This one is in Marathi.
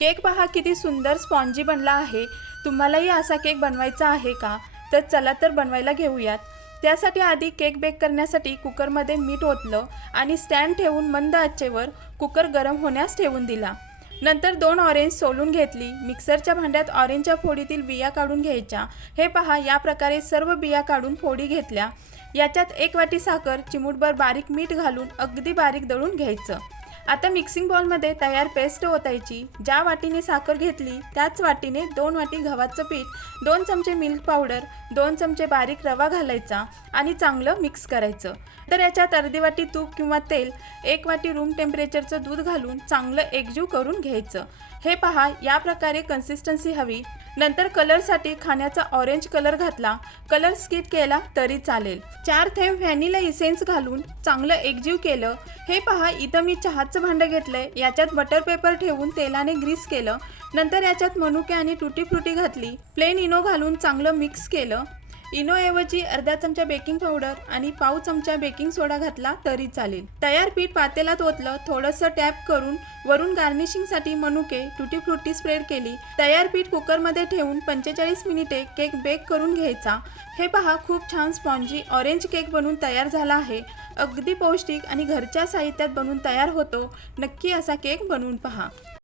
केक पहा किती सुंदर स्पॉन्जी बनला आहे। तुम्हालाही असा केक बनवायचा आहे का? तर चला तर बनवायला घेऊयात। त्यासाठी आधी केक बेक करण्यासाठी कुकरमध्ये मीठ ओतलं आणि स्टँड ठेवून मंद आचेवर कुकर गरम होण्यास ठेवून दिला। नंतर 2 ऑरेंज सोलून घेतली। मिक्सरच्या भांड्यात ऑरेंजच्या फोडीतील बिया काढून घ्यायच्या। हे पहा, या प्रकारे सर्व बिया काढून फोडी घेतल्या। याच्यात 1 वाटी साखर, चिमूटभर बारीक मीठ घालून अगदी बारीक दळून घ्यायचं। आता मिक्सिंग बाउलमध्ये तयार पेस्ट ओतायची। ज्या वाटीने साखर घेतली त्याच वाटीने 2 वाटी गव्हाचं पीठ, 2 चमचे मिल्क पावडर, 2 चमचे बारीक रवा घालायचा आणि चांगलं मिक्स करायचं। तर याच्यात अर्धी वाटी तूप किंवा तेल, 1 वाटी रूम टेम्परेचरचं दूध घालून चांगलं एकजीव करून घ्यायचं। हे पहा, या प्रकारे कन्सिस्टन्सी हवी। नंतर कलरसाठी खाण्याचा ऑरेंज कलर घातला। कलर स्किप केला तरी चालेल। 4 थेंब व्हॅनिला इसेन्स घालून चांगलं एकजीव केलं। हे पहा, इथं मी चहाचं भांडं घेतलंय। याच्यात बटर पेपर ठेवून तेलाने ग्रीस केलं। नंतर याच्यात मनुके आणि टुटी फ्रुटी घातली। प्लेन इनो घालून चांगलं मिक्स केलं। इनोऐवजी अर्धा चमचा बेकिंग पावडर आणि पाव चमचा बेकिंग सोडा घातला तरी चालेल। तयार पीठ पातेल्यात ओतलं, थोडंसं टॅप करून वरून गार्निशिंगसाठी मनुके, टुटी फ्रुटी स्प्रेड केली। तयार पीठ कुकरमध्ये ठेवून 45 मिनिटे केक बेक करून घ्यायचा। हे पहा, खूप छान स्पॉन्जी ऑरेंज केक बनून तयार झाला आहे। अगदी पौष्टिक आणि घरच्या साहित्यात बनून तयार होतो। नक्की असा केक बनवून पहा।